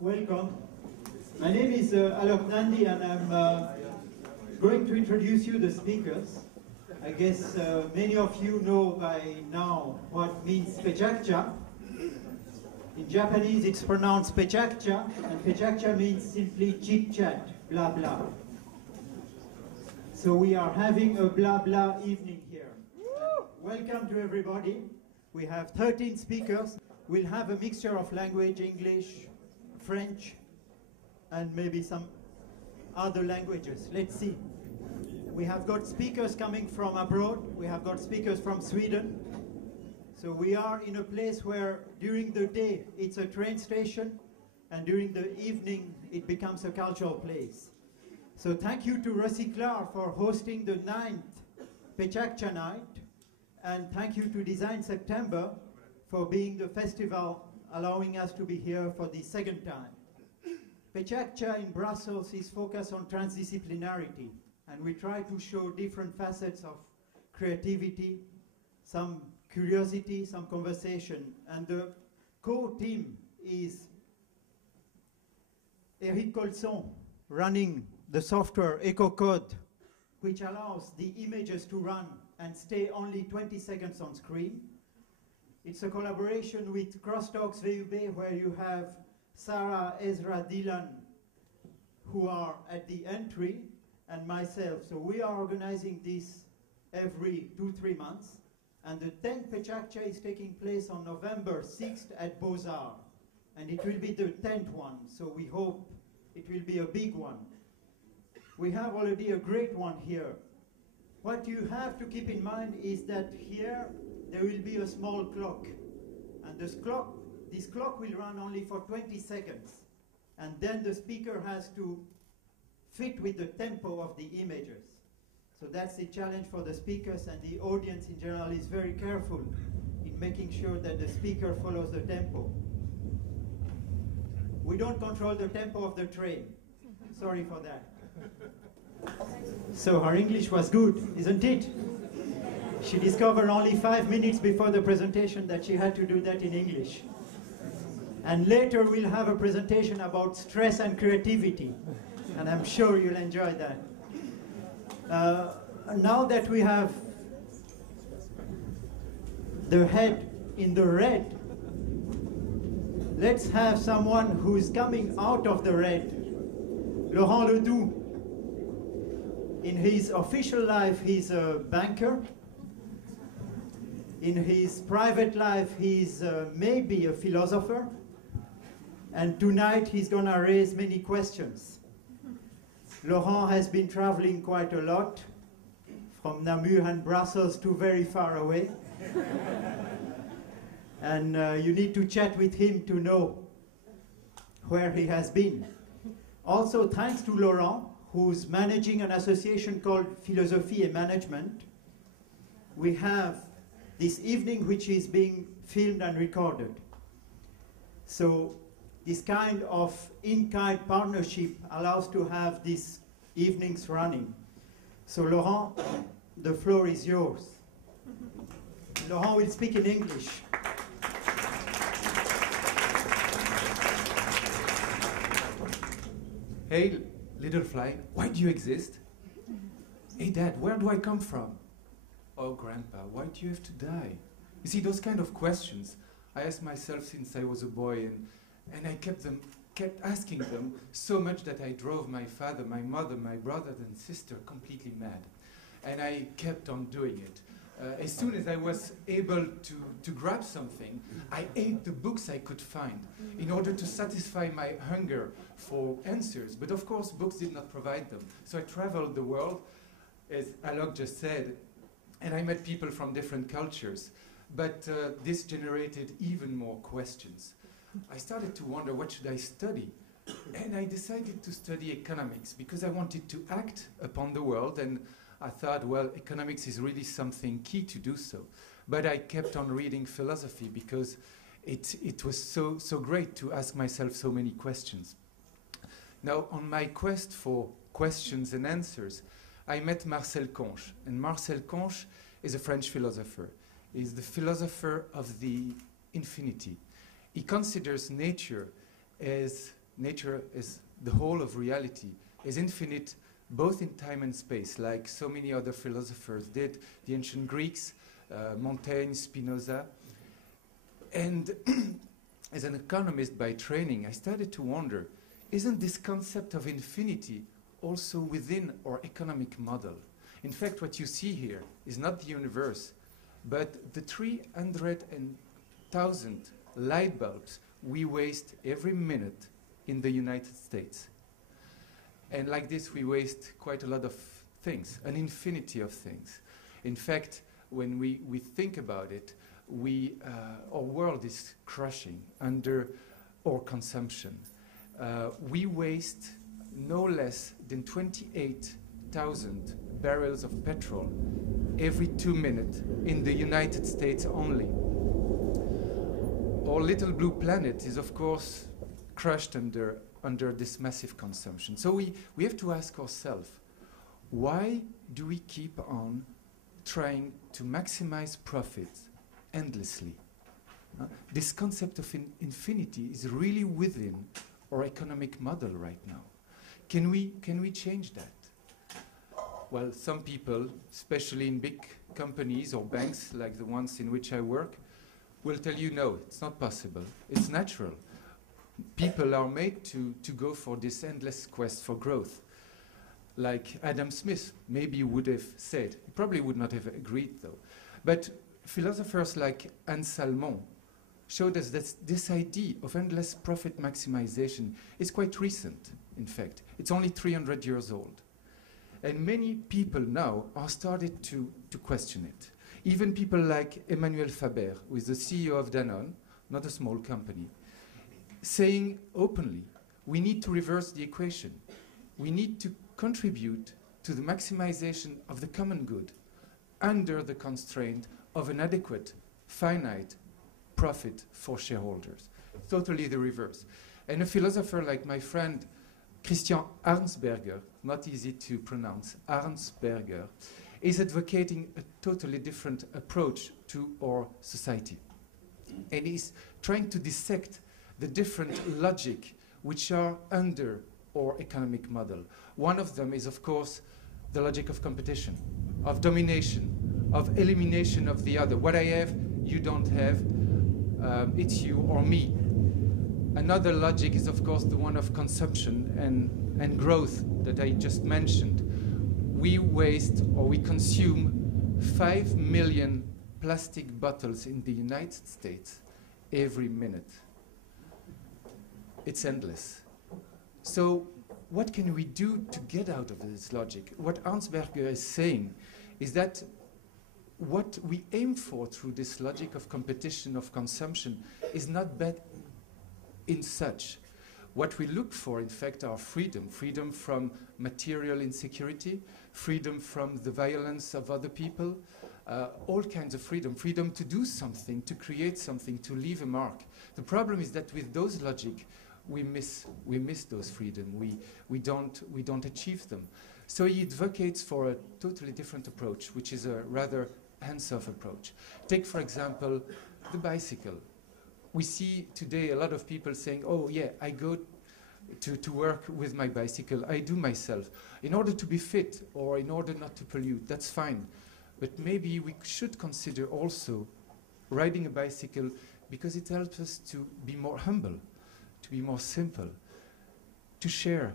Welcome. My name is Alok Nandi, and I'm going to introduce you the speakers. I guess many of you know by now what means Pecha. In Japanese it's pronounced Pecha, and Pecha means simply chit-chat, blah blah. So we are having a blah blah evening here. Welcome to everybody. We have 13 speakers. We'll have a mixture of language, English, French, and maybe some other languages. Let's see. We have got speakers coming from abroad. We have got speakers from Sweden. So we are in a place where during the day it's a train station, and during the evening it becomes a cultural place. So thank you to Recyclar for hosting the 9th Pecha night, and thank you to Design September for being the festival, allowing us to be here for the second time. Pecha in Brussels is focused on transdisciplinarity, and we try to show different facets of creativity, some curiosity, some conversation. And the co-team is Eric Colson running the software EcoCode, which allows the images to run and stay only 20 seconds on screen. It's a collaboration with Crosstalks VUB, where you have Sarah, Ezra, Dylan, who are at the entry, and myself. So we are organizing this every 2-3 months. And the 10th Pecha is taking place on November 6th at Beaux-Arts. And it will be the 10th one, so we hope it will be a big one. We have already a great one here. What you have to keep in mind is that here there will be a small clock. And this clock will run only for 20 seconds. And then the speaker has to fit with the tempo of the images. So that's the challenge for the speakers, and the audience in general is very careful in making sure that the speaker follows the tempo. We don't control the tempo of the train. Sorry for that. So her English was good, isn't it? She discovered only 5 minutes before the presentation that she had to do that in English. And later we'll have a presentation about stress and creativity, and I'm sure you'll enjoy that. Now that we have the head in the red, let's have someone who's coming out of the red. Laurent Ledoux. In his official life, he's a banker. In his private life, he's maybe a philosopher. And tonight, he's going to raise many questions. Laurent has been traveling quite a lot, from Namur and Brussels to very far away. And you need to chat with him to know where he has been. Also, thanks to Laurent, who's managing an association called Philosophie and Management, we have this evening which is being filmed and recorded. So this kind of in-kind partnership allows to have these evenings running. So Laurent, the floor is yours. Laurent will speak in English. Hey, little fly, why do you exist? Hey, Dad, where do I come from? Oh, Grandpa, why do you have to die? You see, those kind of questions I asked myself since I was a boy, and I kept asking them so much that I drove my father, my mother, my brothers and sister completely mad. And I kept on doing it. As soon as I was able to grab something, I ate the books I could find in order to satisfy my hunger for answers. But of course, books did not provide them. So I traveled the world, as Alok just said, and I met people from different cultures. But this generated even more questions. I started to wonder, what should I study? And I decided to study economics because I wanted to act upon the world, and I thought, well, economics is really something key to do so. But I kept on reading philosophy because it was so great to ask myself so many questions. Now, on my quest for questions and answers, I met Marcel Conche. And Marcel Conche is a French philosopher. He's the philosopher of the infinity. He considers nature as nature is the whole of reality, is infinite both in time and space, like so many other philosophers did, the ancient Greeks, Montaigne, Spinoza. And as an economist by training, I started to wonder, isn't this concept of infinity also within our economic model? In fact, what you see here is not the universe, but the 300,000 light bulbs we waste every minute in the United States. And like this, we waste quite a lot of things, an infinity of things. In fact, when we think about it, our world is crushing under our consumption. We waste no less than 28,000 barrels of petrol every 2 minutes in the United States only. Our little blue planet is, of course, crushed under this massive consumption. So we have to ask ourselves, why do we keep on trying to maximize profits endlessly? This concept of infinity is really within our economic model right now. Can we change that? Well, some people, especially in big companies or banks like the ones in which I work, will tell you, no, it's not possible. It's natural. People are made to go for this endless quest for growth. Like Adam Smith maybe would have said. He probably would not have agreed, though. But philosophers like Anselm showed us that this idea of endless profit maximization is quite recent, in fact. It's only 300 years old. And many people now are started to question it. Even people like Emmanuel Faber, who is the CEO of Danone, not a small company, saying openly, we need to reverse the equation. We need to contribute to the maximization of the common good under the constraint of an adequate, finite profit for shareholders. Totally the reverse. And a philosopher like my friend Christian Arnsberger, not easy to pronounce, Arnsberger, is advocating a totally different approach to our society. And is trying to dissect the different logic which are under our economic model. One of them is, of course, the logic of competition, of domination, of elimination of the other. What I have, you don't have, it's you or me. Another logic is, of course, the one of consumption and growth that I just mentioned. We waste or we consume 5 million plastic bottles in the United States every minute. It's endless. So what can we do to get out of this logic? What Arnsberger is saying is that what we aim for through this logic of competition, of consumption, is not bad in such. What we look for, in fact, are freedom. Freedom from material insecurity, freedom from the violence of other people, all kinds of freedom. Freedom to do something, to create something, to leave a mark. The problem is that with those logic, we miss those freedom. We don't achieve them. So he advocates for a totally different approach, which is a rather hands-off approach. Take, for example, the bicycle. We see today a lot of people saying, oh yeah, I go to work with my bicycle, I do myself. In order to be fit or in order not to pollute, that's fine. But maybe we should consider also riding a bicycle because it helps us to be more humble, to be more simple, to share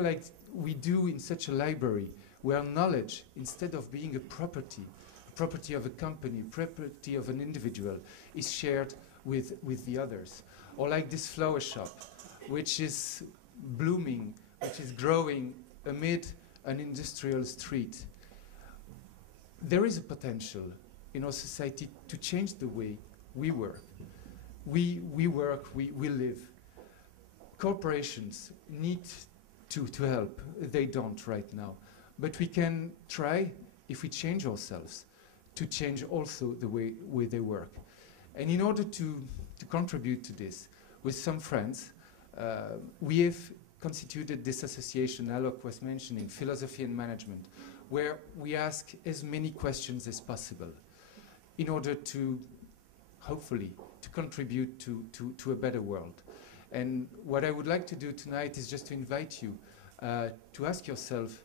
like we do in such a library where knowledge, instead of being a property of a company, property of an individual, is shared with the others. Or like this flower shop, which is blooming, which is growing amid an industrial street. There is a potential in our society to change the way we work. We work, we live. Corporations need to help. They don't right now. But we can try, if we change ourselves, to change also the way they work. And in order to contribute to this, with some friends, we have constituted this association Alok was mentioning, Philosophy and Management, where we ask as many questions as possible in order to, hopefully, to contribute to a better world. And what I would like to do tonight is just to invite you to ask yourself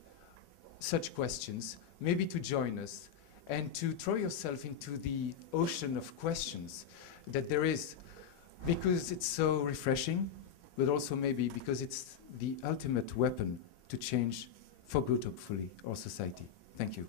such questions, maybe to join us, and to throw yourself into the ocean of questions that there is, because it's so refreshing, but also maybe because it's the ultimate weapon to change, for good hopefully, our society. Thank you.